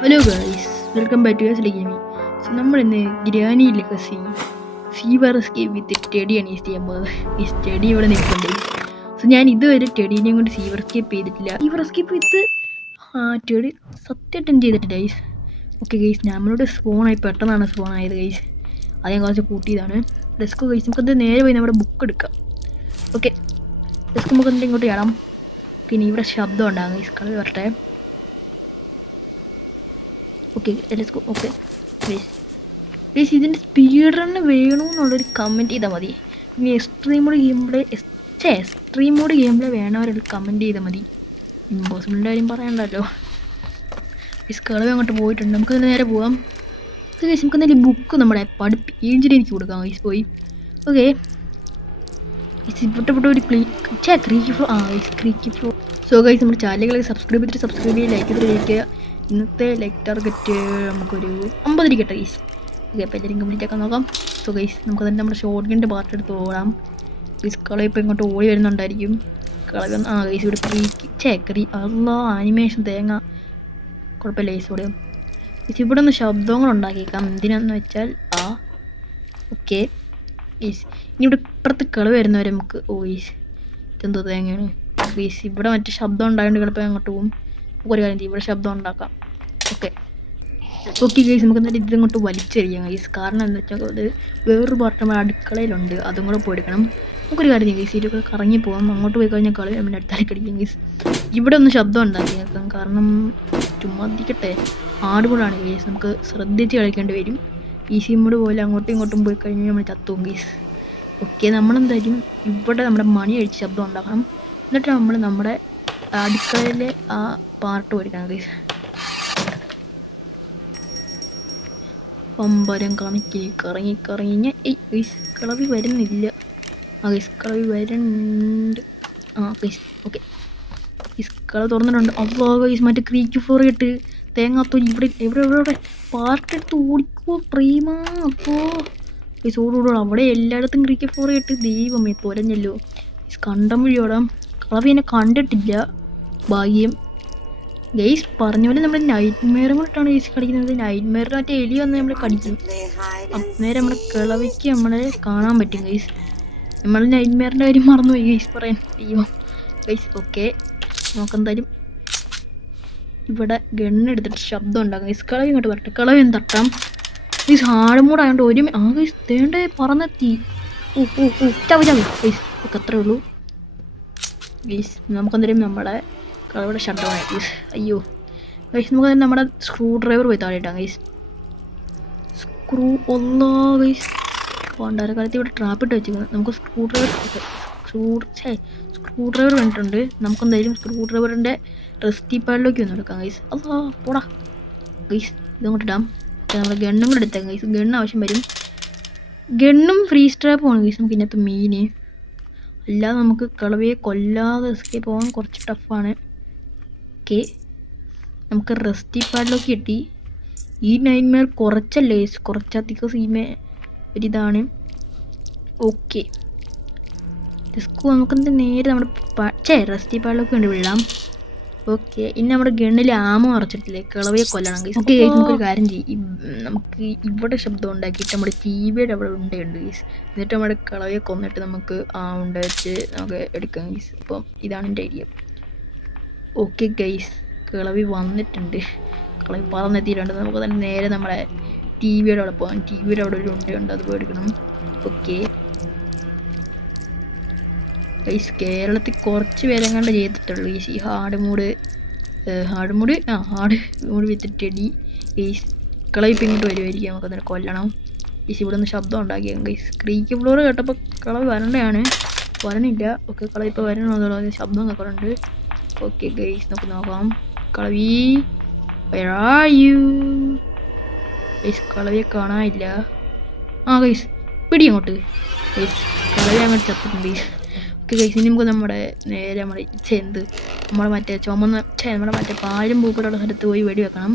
Hello guys, welcome back to S gaming. So നമ്മൾ ഇന്ന് granny legacy sewer escape with ടെഡിയാണ് use ചെയ്യാൻ പോകുന്നത്. ഈ ടെഡി ഇവിടെ നിൽക്കുന്നുണ്ട്. സോ ഞാൻ ഇതുവരെ ടെഡീനെയും കൊണ്ട് സീവർ എസ്കേപ്പ് ചെയ്തിട്ടില്ല. സീവർ എസ്കേപ്പ് വിത്ത് ടെഡി സത്യമായിട്ടും ചെയ്തിട്ടില്ല ഗൈസ്. ഓക്കെ ഗൈസ്, നമ്മളുടെ സ്പോണായി പെട്ടെന്നാണ് സ്പോൺ ആയത് ഗൈസ്. അത് ഞാൻ കുറച്ച് കൂട്ടിയതാണ്. ഡെസ്ക് ഗൈസ്, നമുക്കത് നേരെ പോയി നമ്മുടെ ബുക്ക് എടുക്കാം. ഓക്കെ ഡെസ്ക് നമുക്ക് എന്തെങ്കിലും ഇങ്ങോട്ട് ചെയ്യാം. പിന്നെ ഇവിടെ ശബ്ദം ഉണ്ടാകും ഗൈസ്, കളി വരട്ടെ. Okay let's go. Okay guys, ഇതിൻ്റെ സ്പീഡ് റണ്ണ് വേണമെന്നുള്ളൊരു കമൻറ്റ് ചെയ്താൽ മതി. ഇനി എക്സ്ട്രീം മോഡ് ഗെയിം പ്ലേ വേണവരൊരു കമൻറ്റ് ചെയ്താൽ മതി. ഇമ്പോസിബിളിൻ്റെ കാര്യം പറയണ്ടല്ലോ. ഗൈസ് കളവ് അങ്ങോട്ട് പോയിട്ടുണ്ട്, നമുക്ക് നേരെ പോവാം. ഗൈസ് നമുക്ക് എന്തെങ്കിലും ബുക്ക് നമ്മുടെ പേജിൽ എനിക്ക് കൊടുക്കാം ഗൈസ് പോയി. ഓക്കെ ഇവിടെ ഒരു ക്രീക്കി ഫ്ലോ. സോ ഗൈസ് നമ്മുടെ ചാനലുകളൊക്കെ സബ്സ്ക്രൈബ് ചെയ്ത് ലൈക്ക് ചെയ്തിരിക്കുക. ഇന്നത്തെ ലൈക്ക് ടാർഗറ്റ് നമുക്കൊരു 50 ഇരിക്കട്ടെ ഗൈസ്. ഓക്കെ അപ്പോൾ എല്ലാവരും കംപ്ലീറ്റ് ആക്കാൻ നോക്കാം. സോ ഗൈസ് നമുക്ക് തന്നെ നമ്മുടെ ഷോർട്ട് ഗണ്ണിൻ്റെ പാർട്ട് എടുത്ത് ഓടാം. ഗൈസ് കളവ് ഇപ്പോൾ ഇങ്ങോട്ട് ഓടി വരുന്നുണ്ടായിരിക്കും. കളവ് ഗൈസ് ഇവിടെ ആനിമേഷൻ തേങ്ങ കുഴപ്പമില്ല ഗൈസ്. ഇവിടെ ഒന്ന് ശബ്ദങ്ങൾ ഉണ്ടാക്കിയേക്കാം. എന്തിനാന്ന് വെച്ചാൽ ഓക്കെ ഗൈസ് ഇനി ഇവിടെ ഇപ്പുറത്ത് കളവ് വരുന്നവരെ നമുക്ക് ഗൈസ് ഇതെന്തോ തേങ്ങയാണ് ഗൈസ്. ഇവിടെ മറ്റേ ശബ്ദം ഉണ്ടായതുകൊണ്ട് ചിലപ്പോൾ അങ്ങോട്ട് പോകും. ഒരു കാര്യം ചെയ്യും, ഇവിടെ ശബ്ദം ഉണ്ടാക്കാം. ഓക്കെ ഗൈസ് നമുക്ക് എന്തായാലും ഇതിങ്ങോട്ട് വലിച്ചെറിയാം ഗൈസ്. കാരണം എന്താ വെച്ചാൽ അത് വേറൊരു പാർട്ട് നമ്മുടെ അടുക്കളയിലുണ്ട്, അതും കൂടെ പോയി എടുക്കണം. നമുക്കൊരു കാര്യം ചെയ്യും ഗൈസ്, ഇതിലൊക്കെ കറങ്ങി പോകാം. അങ്ങോട്ട് പോയി കഴിഞ്ഞാൽ കളി നമ്മുടെ അടുത്തേക്ക് അടിക്കും ഗൈസ്. ഇവിടെ ഒന്ന് ശബ്ദം ഉണ്ടാക്കിയേക്കാം, കാരണം ചുമ്മാ ഇരിക്കട്ടെ. ആടുകൂടാണ് ഗൈസ്, നമുക്ക് ശ്രദ്ധിച്ച് കളിക്കേണ്ടി വരും. ഈസി മോഡ് പോലെ അങ്ങോട്ടും ഇങ്ങോട്ടും പോയി കഴിഞ്ഞാൽ നമ്മൾ ചത്തും ഗൈസ്. ഓക്കെ നമ്മളെന്തായാലും ഇവിടെ നമ്മുടെ മണി അടിച്ച് ശബ്ദം ഉണ്ടാക്കണം. എന്നിട്ട് നമ്മൾ നമ്മുടെ അടുക്കളയിലെ ആ പാർട്ട് പോയിരിക്കണം ഗൈസ്. പമ്പരം കറങ്ങി ഗൈസ് കളവി വരുന്നില്ല. ഗൈസ് കളവി വരുന്നുണ്ട്. ഗൈസ് ഓക്കെ ഗൈസ് കളവ് തുറന്നിട്ടുണ്ട്. അപ്പോൾ ഗൈസ് മറ്റേ ക്രീക്ക് ഫ്ലോർ ഇട്ട് തേങ്ങാത്തോലി ഇവിടെ പാർട്ട് എടുത്ത് ഓടിക്കോ പ്രീമ. അപ്പോൾ ഗൈസ് ഓടോടും അവിടെ എല്ലായിടത്തും ക്രീക്ക് ഫ്ലോർ ഇട്ട് ദൈവമേ തൊലഞ്ഞല്ലോ ഗൈസ്. കണ്ടം വഴിയോടാം. കളവി എന്നെ കണ്ടിട്ടില്ല ഭാഗ്യം ഗൈസ്. പറഞ്ഞ പോലെ നമ്മൾ നൈറ്റ് മെയറും കൂടിയിട്ടാണ് ഗൈസ് കളിക്കുന്നത്. നൈറ്റ് മെയറിൽ മറ്റേ എലി വന്ന് നമ്മൾ കടിക്കും. അന്നേരം നമ്മുടെ കിളവിക്ക് നമ്മളെ കാണാൻ പറ്റും ഗൈസ്. നമ്മൾ നൈറ്റ് മെയറിൻ്റെ കാര്യം മറന്നുപോയി ഗൈസ് പറയാൻ. അയ്യോ ഗൈസ്. ഓക്കെ നമുക്കെന്തായാലും ഇവിടെ ഗണ്ണെടുത്തിട്ട് ശബ്ദം ഉണ്ടാക്കാം ഗൈസ്. കളവി ഇങ്ങോട്ട് വരട്ടെ, കളവി ഒന്ന് തട്ടാം ഗൈസ്. ഹാർഡ് മോഡ് ആയതുകൊണ്ട് ഗൈസ് തേണ്ടേ പറന്നെത്തി. ചാവ് ഗൈസ്. ഓക്കെ അത്രേ ഉള്ളൂ ഗൈസ്. നമുക്കെന്തായാലും നമ്മുടെ കളവിടെ ഷട്ടൗൺ ഗൈസ്. അയ്യോ ഗൈസ് നമുക്ക് തന്നെ നമ്മുടെ സ്ക്രൂ ഡ്രൈവർ പോയി താഴെ ഇട്ടാം ഗൈസ്. ഗൈസ് പണ്ടാരക്കാലത്ത് ഇവിടെ ട്രാപ്പിട്ട് വെച്ചിരിക്കുന്നത്. നമുക്ക് സ്ക്രൂ ഡ്രൈവർ വേണ്ടിയിട്ടുണ്ട്. നമുക്കെന്തായാലും സ്ക്രൂ ഡ്രൈവറിൻ്റെ റെസ്റ്റി പാഡിലേക്ക് ഒന്ന് എടുക്കാം ഗൈസ്. പോടാ ഗൈസ്, ഇതങ്ങോട്ട് ഇടാം. നമ്മുടെ ഗണ്ണും കൂടെ എടുത്തേക്കാം ഗൈസ്. ഗണ്ണ് ആവശ്യം വരും. ഗണ്ണും ഫ്രീ സ്ട്രാപ്പുമാണ് ഗൈസ് നമുക്ക് ഇതിനകത്ത് മെയിന്. അല്ലാതെ നമുക്ക് കളവയെ കൊല്ലാതെ എസ്കേപ്പ് പോകാൻ കുറച്ച് ടഫാണ്. ഓക്കെ നമുക്ക് റെസ്റ്റി പാഡിലേക്ക് കിട്ടി. ഈ നൈറ്റ് മെയർ കുറച്ചല്ലേ ഗൈസ്, കുറച്ചധികം ഒരിതാണ്. ഓക്കെ ഡിസ്ക് നമുക്കെന്ത് നേരെ നമ്മുടെ റെസ്റ്റി പാഡിലേക്ക് കൊണ്ട് വിടാം. ഓക്കെ ഇനി നമ്മുടെ ഗണ്ണിൽ ആമോ അറച്ചിട്ടില്ലേ, കിളവയെ കൊല്ലണം ഗൈസ്. ഓക്കെ ഗൈസ് നമുക്കൊരു കാര്യം ചെയ്യും, നമുക്ക് ഇവിടെ ശബ്ദം ഉണ്ടാക്കിയിട്ട് നമ്മുടെ ടിവിയുടെ അവിടെ ഉണ്ടയുണ്ട് ഗൈസ്. എന്നിട്ട് നമ്മുടെ കിളവയെ കൊന്നിട്ട് നമുക്ക് ഉണ്ട വെച്ച് നമുക്ക് എടുക്കാം ഗൈസ്. അപ്പം ഇതാണ് എൻ്റെ ഐഡിയ. ഓക്കെ ഗൈസ് കിളവി വന്നിട്ടുണ്ട്, കിളവി പറന്നെത്തിയിട്ടുണ്ട്. നമുക്ക് തന്നെ നേരെ നമ്മുടെ ടിവിയുടെ അവിടെ പോകാം. ടിവിയുടെ അവിടെ ഒരു ഉണ്ടയുണ്ട്, അത് പോയി എടുക്കണം. ഓക്കെ ഗൈസ് കേരളത്തിൽ കുറച്ച് പേരെ കണ്ട് ചെയ്തിട്ടുള്ളൂ ഗൈസ് ഈ hard mode with Teddy guys. കളവി ഇപ്പം ഇങ്ങോട്ട് വരുമായിരിക്കും, നമുക്ക് അതിനെ കൊല്ലണം ഗൈസ്. ഇവിടെ നിന്ന് ശബ്ദം ഉണ്ടാക്കിയാൽ ഗൈസ്. ക്രീക്ക് ഫ്ലോർ കേട്ടപ്പോൾ കളവി വരണ്ടയാണ്, വരണില്ല. ഓക്കെ കളവി ഇപ്പോൾ വരണമെന്നുള്ള ശബ്ദം കേൾക്കുന്നുണ്ട്. ഓക്കെ ഗൈസ് നമുക്ക് നോക്കാം. കളവി where are you ഗൈസ്? കളവിയെ കാണാനില്ല. ഗൈസ് പിടി അങ്ങോട്ട് ഗൈസ്. കളവി അങ്ങോട്ട് ചത്തിട്ടുണ്ട് ഗൈസ്. ഓക്കെ ഗൈസ് ഇനി നമുക്ക് നമ്മുടെ നേരെ നമ്മുടെ മറ്റേ നമ്മുടെ മറ്റേ പാലും പൂക്കളുള്ള സ്ഥലത്ത് പോയി വെടി വെക്കണം.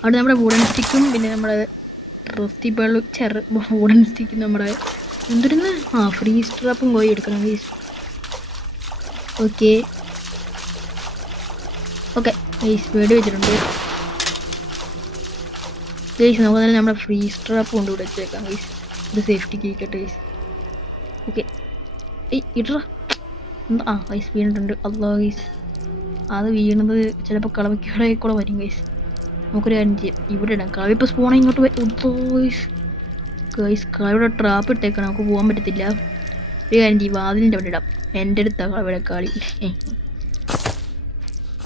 അവിടെ നമ്മുടെ വുഡൻ സ്റ്റിക്കും പിന്നെ നമ്മുടെ റെസ്റ്റി പാഡിലും വുഡൻ സ്റ്റിക്കും നമ്മുടെ എന്തിരുന്ന് ഫ്രീ സ്ട്രാപ്പും പോയി എടുക്കണം ഗൈസ്. ഓക്കെ ഗൈസ് വെടി വെച്ചിട്ടുണ്ട്. ഗൈസ് നമുക്ക് തന്നെ നമ്മുടെ ഫ്രീസ് ട്രാപ്പ് കൊണ്ട് ഇവിടെ വെച്ചേക്കാം ഗൈസ്. ഇത് സേഫ്റ്റിക്ക് ഇരിക്കട്ടെ ഗൈസ്. ഓക്കെ ഇടറാ ആ ഗൈസ് വീണിട്ടുണ്ട്. അല്ലാ ഗൈസ് അത് വീണത് ചിലപ്പോൾ കളവിക്കടെ കൂടെ വരും ഗൈസ്. നമുക്കൊരു കാര്യം ചെയ്യാം, ഇവിടെ ഇടാം. കളവി ഇപ്പോൾ സ്പോണ ഇങ്ങോട്ട് ഗൈസ്. ഗൈസ് കളവിടെ ട്രാപ്പ് ഇട്ടേക്കണം, നമുക്ക് പോകാൻ പറ്റത്തില്ല. ഒരു കാര്യം ചെയ്യും, വാതിലിൻ്റെ അവിടെ ഇടാം. എൻ്റെ അടുത്താണ് കളവിടെ കളി.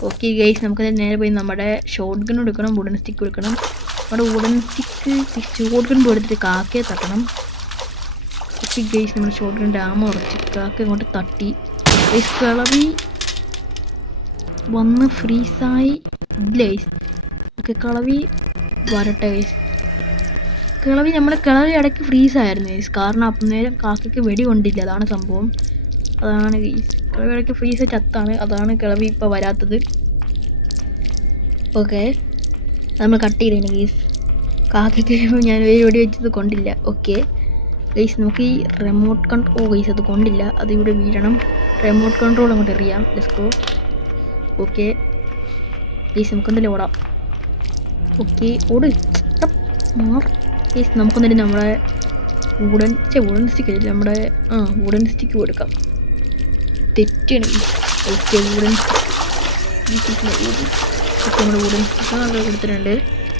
ഓക്കെ ഗൈസ് നമുക്ക് നേരെ പോയി നമ്മുടെ ഷോട്ട് ഗൺ എടുക്കണം, വുഡൻ സ്റ്റിക്ക് എടുക്കണം. നമ്മുടെ വുഡൻ സ്റ്റിക്ക് ഷോട്ട് ഗൺ എടുത്തിട്ട് കാക്കയെ തട്ടണം. ഓക്കെ ഗൈസ് നമ്മുടെ ഷോട്ട് ഗൺ ഡാമ ഉറച്ച് കാക്ക ഇങ്ങോട്ട് തട്ടി. ഗൈസ് കളവി വന്ന് ഫ്രീസായി ഗൈസ്. ഓക്കെ കളവി വരട്ടെ ഗൈസ്. കളവി ഇടയ്ക്ക് ഫ്രീസായിരുന്നു ഗൈസ്, കാരണം അന്നേരം കാക്കയ്ക്ക് വെടി കൊണ്ടില്ല, അതാണ് സംഭവം. അതാണ് ഗൈസ് കളവി ഇടയ്ക്ക് ഫ്രീസ് ചത്താണ്, അതാണ് കളവി ഇപ്പോൾ വരാത്തത്. ഓക്കെ നമ്മൾ കട്ട് ചെയ്തേനെ ഗൈസ്. കാക്കയ്ക്ക് ഞാൻ വെടി വെച്ചത് കൊണ്ടില്ല. ഓക്കെ ഗൈസ് നമുക്ക് ഈ റിമോട്ട് കൺട്രോൾ ഗൈസ് അത് കൊണ്ടില്ല, അത് ഇവിടെ വീഴണം. റിമോട്ട് കൺട്രോൾ അങ്ങോട്ട് എറിയാം. Let's go. ഓക്കെ ഗൈസ് നമുക്കെന്തെങ്കിലും ഓടാം. ഓക്കെ ഓട് മാർ ഗൈസ്. നമുക്കെന്തെങ്കിലും നമ്മുടെ വുഡൻ സ്റ്റിക്ക് ആയില്ല, നമ്മുടെ വുഡൻ സ്റ്റിക്ക് കൊടുക്കാം. തെറ്റാണ്. ഓക്കെ വുഡൻ സ്റ്റിക്ക് നമ്മുടെ വുഡൻ സ്റ്റിക്ക് കൊടുത്തിട്ടുണ്ട്.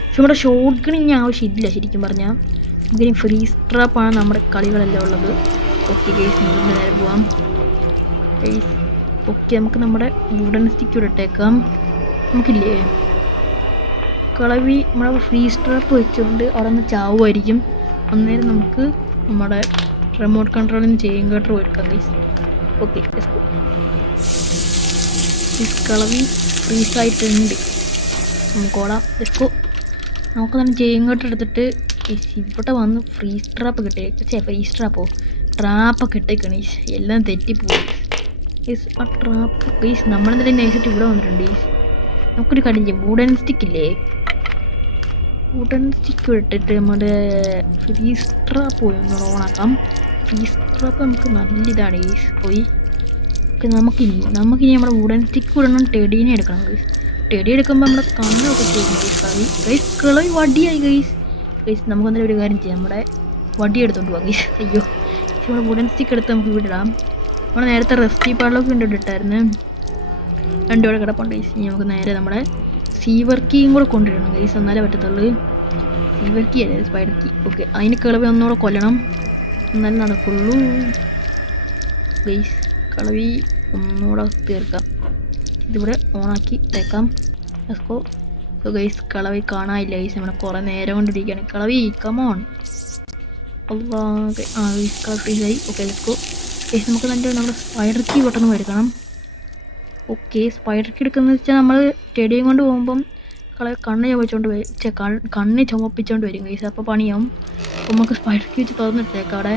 പക്ഷെ നമ്മുടെ ഷോട്ട് ഗൺ ഇനി ആവശ്യമില്ല ശരിക്കും പറഞ്ഞാൽ. ഇതിന് ഫ്രീസ് ട്രാപ്പാണ് നമ്മുടെ കളികളെല്ലാം ഉള്ളത്. ഓക്കെ ഗൈസ് നമുക്ക് നേരെ പോവാം ഗൈസ്. ഓക്കെ നമുക്ക് നമ്മുടെ വുഡൻ സ്റ്റിക്ക് ഇവിടെ ഇട്ടേക്കാം. നമുക്കില്ലേ കളവി നമ്മുടെ ഫ്രീസ് ട്രാപ്പ് വെച്ചുകൊണ്ട് അവിടെ നിന്ന് ചാവുമായിരിക്കും. അന്നേരം നമുക്ക് നമ്മുടെ റിമോട്ട് കൺട്രോളിൽ നിന്ന് ചെയിൻ കട്ടർ എടുക്കാം ഗൈസ്. ഓക്കെ കളവി ഫ്രീസായിട്ടുണ്ട്, നമുക്ക് ഓടാം. ലെറ്റ്സ് നമുക്ക് തന്നെ ചെയിൻ കട്ടർ എടുത്തിട്ട് ഇവിടെ വന്ന് ഫ്രീസ് ട്രാപ്പ് കിട്ടിയ ഫ്രീസ് ട്രാപ്പൊക്കെ ഇട്ടേക്കാണ് ഗൈസ്. എല്ലാം തെറ്റിപ്പോയി ഗൈസ്. ആ ട്രാപ്പ് ഗൈസ് നമ്മളെന്തായാലും നൈസായിട്ട് ഇവിടെ വന്നിട്ടുണ്ട് ഗൈസ്. നമുക്കൊരു കാര്യം ചെയ്യാം, വുഡൻ സ്റ്റിക്കില്ലേ, വുഡൻ സ്റ്റിക്ക് ഇട്ടിട്ട് നമ്മുടെ ഫ്രീസ് ട്രാപ്പ് പോയി ഒന്ന് ഓണാക്കാം. ഫ്രീസ് ട്രാപ്പ് നമുക്ക് നല്ല ഇതാണ് ഗൈസ് പോയി. ഓക്കെ നമുക്കിനി നമ്മുടെ വുഡൻ സ്റ്റിക്ക് ഇടണം, ടെഡീനെ എടുക്കണം ഗൈസ്. ടെഡി എടുക്കുമ്പോൾ നമ്മുടെ കണ്ണൊക്കെ ചെയ്യും ഗൈസ്. കളവി വടിയായി ഗൈസ്. നമുക്കെന്തായാലും ഒരു കാര്യം ചെയ്യാം, നമ്മുടെ വടി എടുത്തോണ്ട് പോകാം ഗൈസ്. അയ്യോ നമ്മുടെ വുഡൻ സ്റ്റിക്ക് എടുത്ത് നമുക്ക് ഇവിടെ ഇടാം. നമ്മൾ നേരത്തെ റെസ്റ്റി പാടലൊക്കെ ഇട്ടിട്ടായിരുന്നു, രണ്ടുപേരെ കിടപ്പുണ്ട് ഗൈസ്. ഇനി നമുക്ക് നേരെ നമ്മുടെ സീവർ കീയും കൂടെ കൊണ്ടുവരണം ഗൈസ്, എന്നാലേ പറ്റത്തുള്ളൂ. സീവർ കീ അല്ലേ സ്പൈഡർ കീ. ഓക്കെ അതിന് കളവി ഒന്നുകൂടെ കൊല്ലണം, എന്നാലും നടക്കുള്ളൂ ഗൈസ്. കളവി ഒന്നുകൂടെ തീർക്കാം. ഇതിവിടെ ഓണാക്കി തേക്കാം. ലെറ്റ്സ് സോ ഗൈസ് കളവി കാണാനില്ല ഗൈസ്, നമ്മൾ കുറേ നേരം കൊണ്ടിരിക്കുകയാണ്. കളവി കമോൺ. ഗൈസ് കളർ ഫ്രീസായി. Okay let's go guys. നമുക്ക് നമ്മുടെ സ്പൈഡർ കീ പെട്ടെന്ന് എടുക്കണം. ഓക്കെ സ്പൈഡർ കീ എടുക്കുന്നത് വെച്ചാൽ നമ്മൾ ടെഡിയും കൊണ്ട് പോകുമ്പം കണ്ണ് ചുമപ്പിച്ചോണ്ട് വരും ഗൈസ്, അപ്പോൾ പണിയാവും. അപ്പോൾ നമുക്ക് സ്പൈഡർ കീ വെച്ച് തുറന്നിട്ടേക്കാം അവിടെ.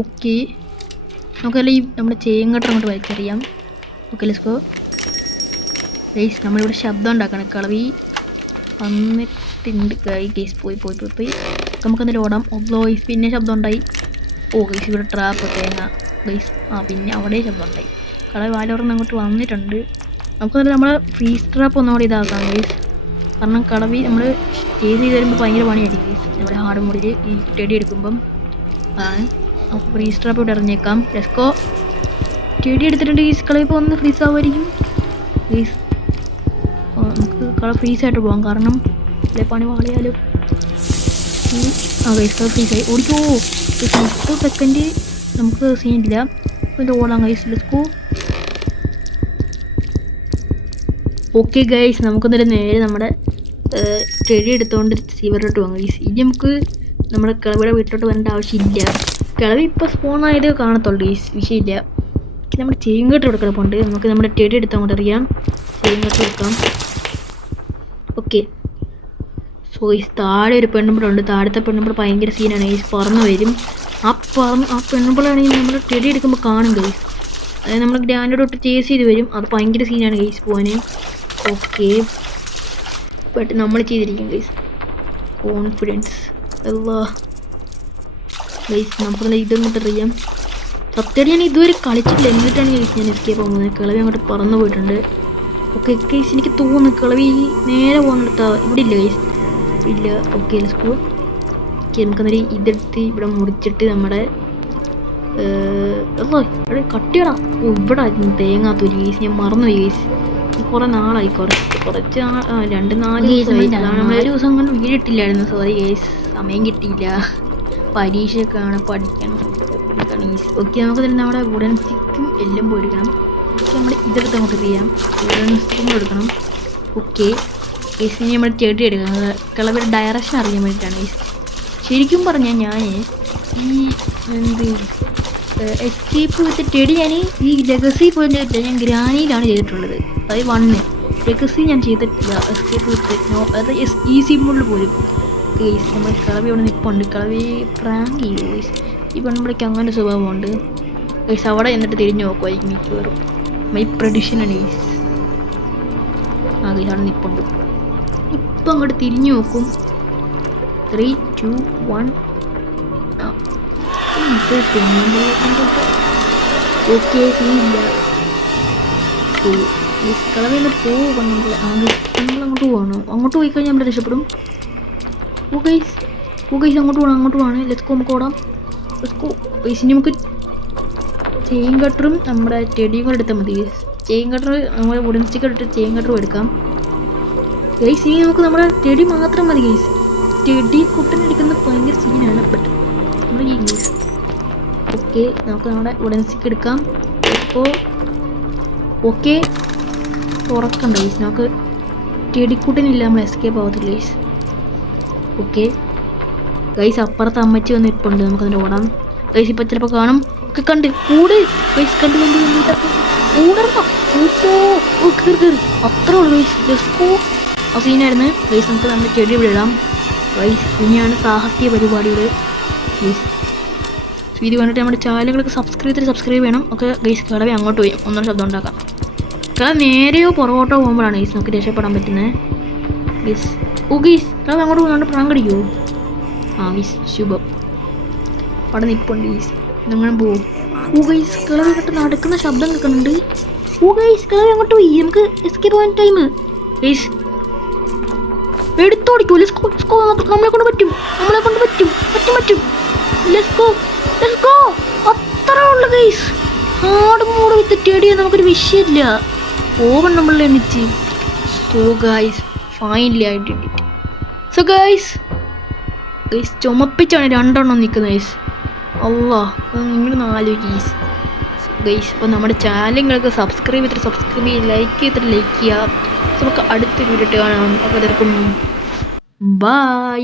ഓക്കെ നമുക്കല്ല ഈ നമ്മുടെ ചെയിൻ കട്ടർ അങ്ങോട്ട് വലിച്ചെറിയാം. Okay let's go guys. നമ്മളിവിടെ ശബ്ദം ഉണ്ടാക്കണം. കളവി വന്നിട്ടുണ്ട് ഗൈസ്. പോയി നമുക്ക് എന്തെങ്കിലും ഓടാം. ഗൈസ് പിന്നെ ശബ്ദം ഉണ്ടായി. ഗൈസ് ഇവിടെ ട്രാപ്പ് തേങ്ങ ഗൈസ്. പിന്നെ അവിടെ ശബ്ദം ഉണ്ടായി. കളവി വാലോർന്ന് അങ്ങോട്ട് വന്നിട്ടുണ്ട്. നമുക്ക് നമ്മളെ ഫ്രീസ് ട്രാപ്പ് ഒന്നുകൂടി ഇതാക്കാം ഗൈസ്, കാരണം കളവി നമ്മൾ ചെയ്ത് വരുമ്പോൾ ഭയങ്കര പണിയായിരിക്കും ഗൈസ്. നമ്മുടെ ഹാർഡ് മോഡിൽ ഈ ടെഡി എടുക്കുമ്പം അതാണ്. നമുക്ക് ഫ്രീസ് ട്രാപ്പ് ഇവിടെ ഇറങ്ങിയേക്കാം. Let's go. ടെഡി എടുത്തിട്ടുണ്ട് ഗൈസ്. കളവി ഇപ്പോൾ ഒന്ന് ഫ്രീസ് ആവുമായിരിക്കും ഗൈസ്. നമുക്ക് കളർ ഫ്രീസായിട്ട് പോകാം, കാരണം അല്ലെ പണി വാളിയാലും. Guys colour ഫ്രീസായി. ഓടിക്കോ 30 സെക്കൻഡ് നമുക്ക് സീനില്ല. ഇത് ഓടാം guys. Let's go. Okay guys നമുക്കെന്തായാലും നേരെ നമ്മുടെ ടെഡി എടുത്തുകൊണ്ട് സീവറിലോട്ട് പോകാം ഗൈസ്. ഇനി നമുക്ക് നമ്മുടെ കളവിയുടെ വീട്ടിലോട്ട് വരേണ്ട ആവശ്യമില്ല. കളവി ഇപ്പോൾ സ്പോൺ ആയത് കാണത്തുള്ളൂ ഗൈസ്, വിഷയമില്ല. നമ്മുടെ ചെയിൻ കട്ടർ എടുക്കണപ്പോണ്ട് നമുക്ക് നമ്മുടെ ടെഡി എടുത്ത് അങ്ങോട്ട് അറിയാം. ചെയിൻ കട്ടർ എടുക്കാം. ഓക്കെ സോ ഗൈസ് താഴെ ഒരു പെണ്ണുമ്പിളുണ്ട്. താഴത്തെ പെണ്ണുമ്പിൾ ഭയങ്കര സീനാണ് ഗൈസ്, പറന്ന് വരും. ആ പെണ്ണുമ്പിളാണെങ്കിൽ നമ്മൾ ടെഡി എടുക്കുമ്പോൾ കാണും ഗൈസ്. അതായത് നമ്മൾ ഗ്രാൻഡോട്ട് ചേസ് ചെയ്ത് വരും. അത് ഭയങ്കര സീനാണ് ഗൈസ് പോകാൻ. ഓക്കെ ബട്ട് നമ്മൾ ചെയ്തിരിക്കും ഗൈസ്. Confidence guys. നമുക്ക് ഇതൊന്നും അറിയാം. സത്യമായിട്ട് ഞാൻ ഇതുവരെ കളിച്ചിട്ടില്ല, എന്നിട്ടാണ് ഗൈസ് ഞാൻ എസ്കേപ്പ് പോകുന്നത്. കളവി അങ്ങോട്ട് പറന്നു പോയിട്ടുണ്ട്. ഓക്കെ ഗൈസ് എനിക്ക് തോന്നുന്നു കിളവി നേരെ പോകുന്നിടത്താ. ഇവിടെ ഇല്ല ഗൈസ്, ഇല്ല. Okay let's go. ഓക്കെ നമുക്കന്നേരം ഇതെടുത്ത് ഇവിടെ മുറിച്ചിട്ട് നമ്മുടെ ഇവിടെ കട്ടിയടാ. ഓ ഇവിടെ തേങ്ങാത്തൊരു ഗൈസ്, ഞാൻ മറന്നുപോയി ഗൈസ്. കുറെ നാളായി, കുറച്ച് 2-4 ദിവസമായി. നമ്മൾ 1 ദിവസം കൊണ്ട് വീടിട്ടില്ലായിരുന്നു. സോറി ഗൈസ്, സമയം കിട്ടിയില്ല. പരീക്ഷയൊക്കെയാണ്, പഠിക്കണം. ഓക്കെ നമുക്ക് തന്നെ നമ്മുടെ വുഡൻ സ്റ്റിക്കും എല്ലാം പോയിരിക്കണം. ഓക്കെ നമ്മൾ ഇതെടുത്ത് നമുക്ക് ചെയ്യാം. വുഡൻ സ്റ്റിക്കും എടുക്കണം. ഓക്കെ ഗൈസ് ഇനി നമ്മൾ ചെടി എടുക്കണം. കിളവരുടെ ഡയറക്ഷൻ അറിയാൻ വേണ്ടിയിട്ടാണ് ഗൈസ്. ശരിക്കും പറഞ്ഞാൽ ഞാൻ ഈ എസ്കേപ്പ് വിത്ത് ടെഡി ഞാൻ ഈ ലെഗസി പോയിട്ട് ചെയ്തിട്ടില്ല, ഞാൻ ഗ്രാനിയിലാണ് ചെയ്തിട്ടുള്ളത്. അതായത് 1 ലെഗസി ഞാൻ ചെയ്തിട്ടില്ല. എസ്കേപ്പ് വിത്ത് അത് ഈസി മോഡിൽ പോലും ഗൈസ്. നമ്മൾ കിളവി അവിടെ നിൽപ്പുണ്ട്. കിളവി പ്രാങ്ക് ചെയ്യും ഗൈസ്. ഈ പെണ്ണുമ്പോഴേക്ക് അങ്ങനെ സ്വഭാവമുണ്ട് ഗൈസ്. അവിടെ എന്നിട്ട് തിരിഞ്ഞു നോക്കുമായിരിക്കും മിക്കവാറും. മൈ പ്രഡിക്ഷനാണ് ഗൈസ്. ആ ഗൈസ് അവിടെ നിൽപ്പുണ്ട്. ഇപ്പം അങ്ങോട്ട് തിരിഞ്ഞു നോക്കും. 3, 2, 1. ഓക്കെ സീനില്ല. കളവിന്ന് പോകും. നമ്മളങ്ങോട്ട് പോകണോ? അങ്ങോട്ട് പോയി കഴിഞ്ഞാൽ നമ്മൾ രക്ഷപ്പെടും. ഓ ഗൈസ് അങ്ങോട്ട് പോകണം. ലെറ്റ്സ് ഗോ, നമുക്ക് ഓടാം. Let's go guys. ഇനി നമുക്ക് ചെയിൻ കട്ടറും നമ്മുടെ ടെഡിയും കൂടെ എടുത്താൽ മതി ഗൈസ്. ചെയിൻ കട്ടർ നമ്മുടെ വുഡൻ സ്റ്റിക്ക് എടുത്തിട്ട് ചെയിൻ കട്ടറും എടുക്കാം ഗൈസ്. ഇനി നമുക്ക് നമ്മുടെ ടെഡി മാത്രം മതി ഗൈസ്. ടെഡി കുട്ടനെടുക്കുന്ന ഭയങ്കര സീനാണ്. ബട്ട് നമ്മൾ ഈ ഗൈസ് ഓക്കെ നമുക്ക് നമ്മുടെ വുഡൻ സ്റ്റിക്ക് എടുക്കാം. ഇപ്പോൾ ഓക്കെ തുറക്കണ്ട ഗൈസ്. നമുക്ക് ടെഡിക്കുട്ടനില്ല, നമ്മൾ എസ്കേപ്പ് ആവത്തില്ല ഗൈസ്. ഓക്കെ ഗൈസ് അപ്പുറത്ത് അമ്മച്ചി വന്ന് ഇപ്പുണ്ട്. നമുക്കതിൻ്റെ ഓടാം ഗൈസ്. ഇപ്പം ചിലപ്പോൾ കാണും. ഒക്കെ കണ്ട് കൂട് ഗൈസ്. കണ്ട് കൂടർന്നോ? അത്രേ ഉള്ളൂ ഗൈസ്. ജസ്റ്റ് ആ സീനായിരുന്നു ഗൈസ്. നമുക്ക് നമ്മുടെ ചെടി ഇവിടെ ഇടാം ഗൈസ്. ഇനിയാണ് സാഹസിക പരിപാടികൾ ഗൈസ്. ഇത് കണ്ടിട്ട് നമ്മുടെ ചാനലുകൾക്ക് സബ്സ്ക്രൈബ് ചെയ്യണം. ഒക്കെ ഗൈസ്. കിളവി അങ്ങോട്ട് പോയി ഒന്നൊരു ശബ്ദം ഉണ്ടാക്കാം. കിളവ നേരെയോ പുറകോട്ടോ പോകുമ്പോഴാണ് ഗൈസ് നമുക്ക് രക്ഷപ്പെടാൻ പറ്റുന്നത് ഗൈസ്. ഓ ഗൈസ് കിളവ അങ്ങോട്ട് പോകുന്നുണ്ട്. പ്രാങ്കടിക്കുമോ? ആ ഗൈസ് ശുഭം. അവിടെ നിൽപ്പുണ്ട് ഗൈസ്. നിങ്ങൾ പോവും. ഓ ഗൈസ് കിളവി അങ്ങോട്ട് നടക്കുന്ന ശബ്ദം കേൾക്കുന്നുണ്ട്. ഓ ഗൈസ് കിളവി അങ്ങോട്ട് പോയി. നമുക്ക് എസ്കേപ്പ് പോകാൻ ടൈം ഗൈസ്. എടുത്തോടിക്കോ. നമ്മളെ കൊണ്ട് പറ്റും. Let's go. അത്രേ ഉള്ളു ഗൈസ്. ഹാർഡ് മോഡ് വിത്ത് ടെഡിയെ നമുക്കൊരു വിഷയമില്ല. ഓവൻ നമ്മളെ എണ്ണിച്ച്. So guys finally I did it. So guys ചുമപ്പിച്ചാണ് 2 എണ്ണം നിൽക്കുന്നത് ഗൈസ്. അല്ലാ നിങ്ങളൊന്ന് ആലോചിക്കുക ഗൈസ്. അപ്പോൾ നമ്മുടെ ചാനലുകൾക്ക് സബ്സ്ക്രൈബ് ചെയ്ത് ലൈക്ക് ചെയ്യുക. നമുക്ക് അടുത്തൊരു വീഡിയോ കാണാം. അപ്പോൾ അതൊക്കെ ബൈ.